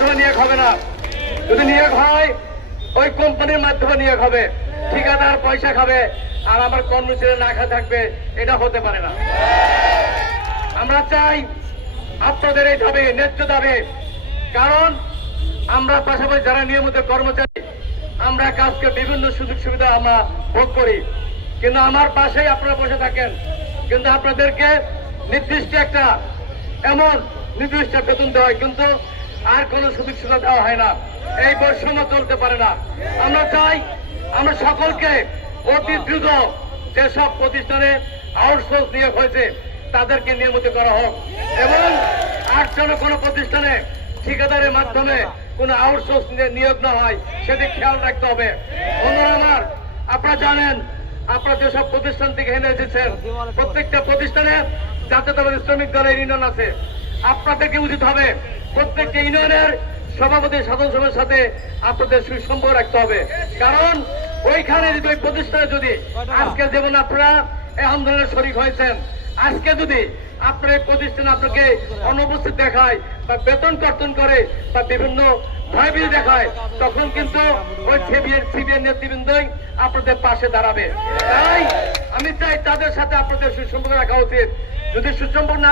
মাধ্যমে নিয়োগ হবে না। যদি নিয়োগ হয় ওই কোম্পানির মাধ্যমে নিয়োগ হবে, ঠিকাদার পয়সা খাবে আর আমার কর্মচারী না খাওয়া থাকবে, এটা হতে পারে না। আমরা চাই আপনাদের এই দাবি ন্যায্য দাবি, কারণ আমরা পাশাপাশি যারা নিয়মিত কর্মচারী আমরা কাজকে বিভিন্ন সুযোগ সুবিধা আমরা ভোগ করি, কিন্তু আমার পাশেই আপনারা বসে থাকেন, কিন্তু আপনাদেরকে নির্দিষ্ট একটা এমন নির্দিষ্ট বেতন দেওয়া হয়, কিন্তু আর কোনো সুযোগ সুবিধা দেওয়া হয় না। এই বৈষম্য চলতে পারে না। আমরা চাই আমরা সকলকে অতি দ্রুত যেসব প্রতিষ্ঠানে আউটসোর্স নিয়োগ হয়েছে তাদেরকে নিয়মিত করা হোক, এবং আর যেন কোনো প্রতিষ্ঠানে ঠিকাদারের মাধ্যমে কোনো আউটসোর্স নিয়োগ না হয় সেটি খেয়াল রাখতে হবে। বন্ধুরা আমার, আপনারা জানেন আপনারা যেসব প্রতিষ্ঠান থেকে এনে এসেছেন প্রত্যেকটা প্রতিষ্ঠানে জাতীয়তাবাদী শ্রমিক দলের ইউনিয়ন আছে। আপনাদেরকে উচিত হবে প্রত্যেকটা ইউনিয়নের সভাপতি সাধারণ সভার সাথে আপনাদের সুসম্পর্ক রাখতে হবে, কারণ ওইখানে যদি ওই প্রতিষ্ঠানে যদি আজকে যেমন আপনারা এই আন্দোলনে শরীক হয়েছেন, আজকে যদি আপনার এই প্রতিষ্ঠান আপনাকে অনুপস্থিত দেখায় বা বেতন কর্তন করে বা বিভিন্ন ভয়ভীতি দেখায়, তখন কিন্তু ওই সিবিআই নেতৃবৃন্দই আপনাদের পাশে দাঁড়াবে। তাই আমি চাই তাদের সাথে আপনাদের সুসম্পর্ক রাখা উচিত। যদি সুসম্পর্ক না